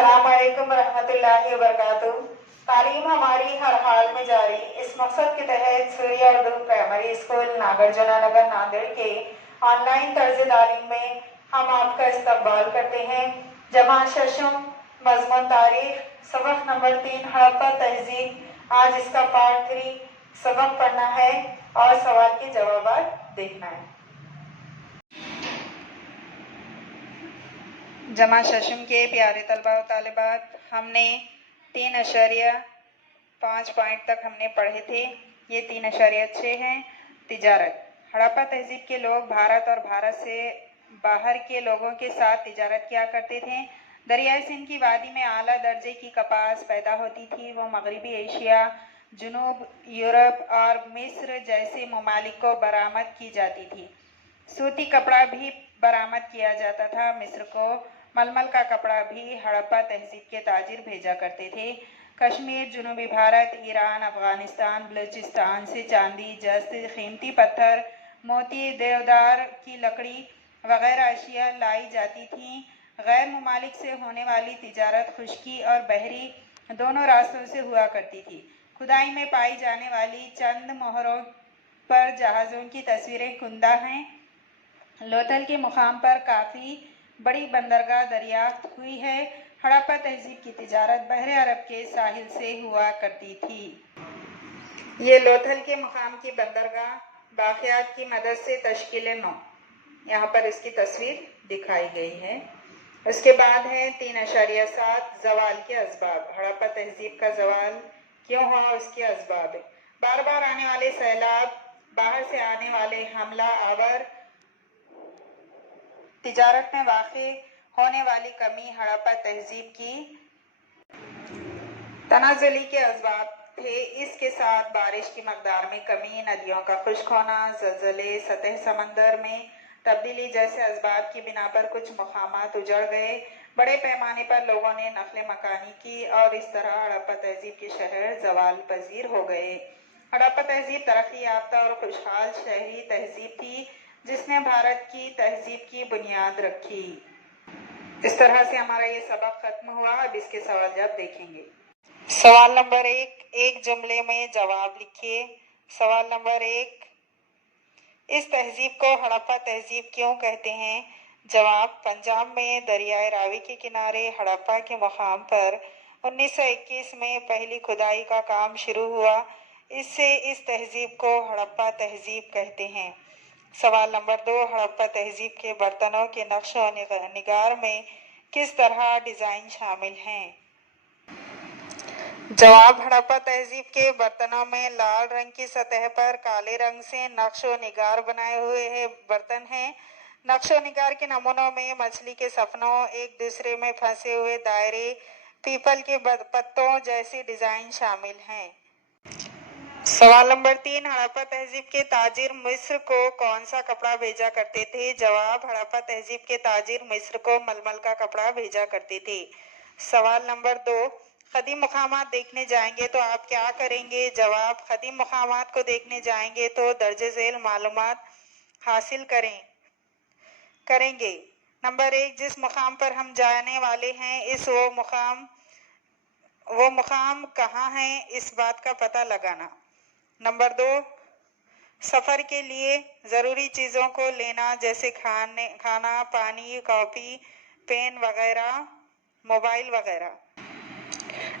अस्सलामुअलैकुम रहमतुल्लाहि वबरकातुहू। तालीम हमारी हर हाल में जारी, इस मकसद के तहत सूर्या उर्दू प्राइमरी स्कूल नागार्जुना नगर नांदेड़ के ऑनलाइन तर्ज तालीम में हम आपका इस्तकबाल करते हैं। जमा शशम मजमून तारीख सबक नंबर 3 हड़प्पा तहजीब। आज इसका पार्ट 3 सबक पढ़ना है और सवाल के जवाब देखना है। जमा शशम के प्यारे तलबा और तालिबात, हमने 3.5 पॉइंट तक हमने पढ़े थे। ये 3.6 हैं। तिजारत। हड़प्पा तहजीब के लोग भारत और भारत से बाहर के लोगों के साथ तिजारत किया करते थे। दरियाई सिंध की वादी में आला दर्जे की कपास पैदा होती थी। वो मगरबी एशिया, जुनूब यूरोप और मिस्र जैसे ममालिक को बरामद की जाती थी। सूती कपड़ा भी बरामद किया जाता था। मिस्र को मलमल का कपड़ा भी हड़प्पा तहजीब के ताजिर भेजा करते थे। कश्मीर, जुनूबी भारत, ईरान, अफगानिस्तान, बलूचिस्तान से चांदी, जस्त, कीमती पत्थर, मोती, देवदार की लकड़ी वगैरह अशिया लाई जाती थीं। गैर ममालिक से होने वाली तिजारत खुश्की और बहरी दोनों रास्तों से हुआ करती थी। खुदाई में पाई जाने वाली चंद मोहरों पर जहाज़ों की तस्वीरें कुंदा हैं। लोथल के मुकाम पर काफ़ी बड़ी बंदरगाह दरियाफ्त हुई है। हड़प्पा तहजीब की तिजारत बहरे अरब के साहिल से हुआ करती थी। ये लोथल के मुकाम की बंदरगाह बाक़ियात की मदद से तश्कील नौ, यहाँ पर इसकी तस्वीर दिखाई गई है। उसके बाद है 3.7 जवाल के असबाब। हड़प्पा तहजीब का जवाल क्यों हुआ, उसके असबाब। बार बार आने वाले सैलाब, बाहर से आने वाले हमला आवर, तिजारत में वाक़ई होने वाली कमी हड़प्पा तहजीब की तनाजुली के असबाब थे। इसके साथ बारिश की मकदार में कमी, नदियों का खुश्क होना, ज़लज़ले, सतह समंदर में तब्दीली जैसे असबाब की बिना पर कुछ मकामात उजड़ गए। बड़े पैमाने पर लोगों ने नकल मकानी की और इस तरह हड़प्पा तहजीब के शहर जवाल पजीर हो गए। हड़प्पा तहजीब तरक्की याफ्ता और खुशहाल शहरी तहजीब थी जिसने भारत की तहजीब की बुनियाद रखी। इस तरह से हमारा ये सबक खत्म हुआ। अब इसके सवाल जवाब देखेंगे। सवाल नंबर 1, एक जुमले में जवाब लिखिए। सवाल नंबर 1, इस तहजीब को हड़प्पा तहजीब क्यों कहते हैं? जवाब, पंजाब में दरियाए रावी के किनारे हड़प्पा के मुकाम पर 1921 में पहली खुदाई का काम शुरू हुआ। इससे इस तहजीब को हड़प्पा तहजीब कहते हैं। सवाल नंबर 2, हड़प्पा तहजीब के बर्तनों के नक्श और निगार में किस तरह डिज़ाइन शामिल हैं? जवाब, हड़प्पा तहजीब के बर्तनों में लाल रंग की सतह पर काले रंग से नक्श और निगार बनाए हुए बर्तन हैं। नक्श और निगार के नमूनों में मछली के सपनों, एक दूसरे में फंसे हुए दायरे, पीपल के पत्तों जैसी डिज़ाइन शामिल हैं। सवाल नंबर 3, हड़प्पा तहजीब के ताजिर मिस्र को कौन सा कपड़ा भेजा करते थे? जवाब, हड़प्पा तहजीब के ताजिर मिस्र को मलमल का कपड़ा भेजा करते थे। सवाल नंबर 2, कदीम मकामात देखने जाएंगे तो आप क्या करेंगे? जवाब, कदीम मकामात को देखने जाएंगे तो दर्जे झेल मालूमात हासिल करेंगे। नंबर 1, जिस मुकाम पर हम जाने वाले हैं वो मुकाम कहाँ है, इस बात का पता लगाना। नंबर 2, सफ़र के लिए ज़रूरी चीज़ों को लेना जैसे खाना, पानी, कॉफ़ी, पेन वगैरह, मोबाइल वगैरह।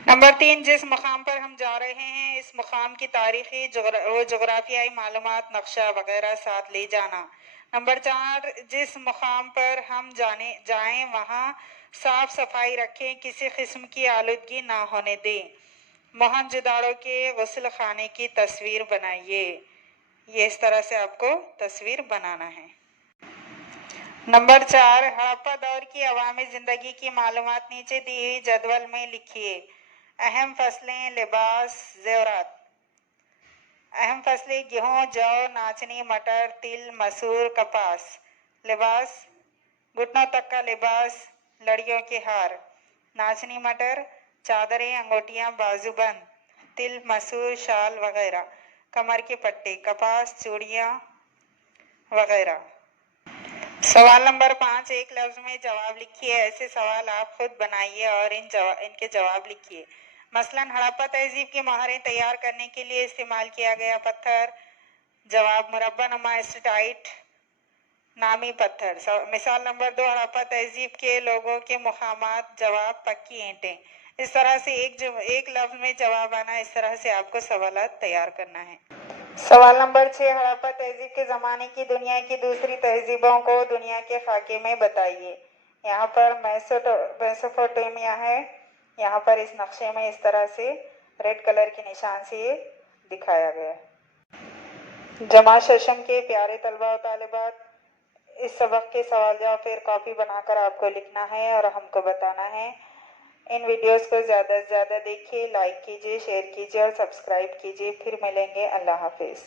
नंबर 3, जिस मुकाम पर हम जा रहे हैं इस मुकाम की तारीखी जोग्राफियाई मालूमात, नक्शा वगैरह साथ ले जाना। नंबर 4, जिस मुकाम पर हम जाएं वहाँ साफ सफाई रखें, किसी किस्म की आलूदगी ना होने दें। मोहनजोदाड़ो के गुस्ल खाने की तस्वीर बनाइए। ये इस तरह से आपको तस्वीर बनाना है। नंबर 4, हड़प्पा दौर की अवामी ज़िंदगी की मालूमात नीचे दी हुई जदवल में लिखिए। अहम फसलें, लिबास, ज़ेवरात। अहम फसलें गेहूँ, जौ, नाचनी, मटर, तिल, मसूर, कपास। लिबास, घुटनों तक का लिबास, लड़ियों के हार। नाचनी मटर, चादरें, अंगूठियाँ, बाजूबंद। तिल, मसूर, शाल वगैरह। कमर के पट्टे, कपास, चूड़ियाँ वगैरह। सवाल नंबर 5, एक लफ्ज में जवाब लिखिए। ऐसे सवाल आप खुद बनाइए और इनके जवाब लिखिए। मसलन हड़प्पा तहजीब की मोहरें तैयार करने के लिए इस्तेमाल किया गया पत्थर। जवाब मुरब्बा नुमा स्टेटाइट नामी पत्थर। मिसाल नंबर 2, हड़प्पा तहजीब के लोगों के मुकामात। जवाब पक्की ईंटें। इस तरह से एक लफ्ज में जवाब आना, इस तरह से आपको सवालात तैयार करना है। सवाल नंबर 6, हड़प्पा तहजीब के ज़माने की दुनिया की दूसरी तहजीबों को दुनिया के खाके में बताइए। यहाँ पर मेसोपोटामिया है। यहाँ पर इस नक्शे में इस तरह से रेड कलर के निशान से ये दिखाया गया है। जमा सेशन के प्यारे तलबा और तालिबात, इस सबक के सवाल जवाब फिर कॉपी बनाकर आपको लिखना है और हमको बताना है। इन वीडियोस को ज़्यादा से ज़्यादा देखिए, लाइक कीजिए, शेयर कीजिए और सब्सक्राइब कीजिए। फिर मिलेंगे। अल्लाह हाफिज़।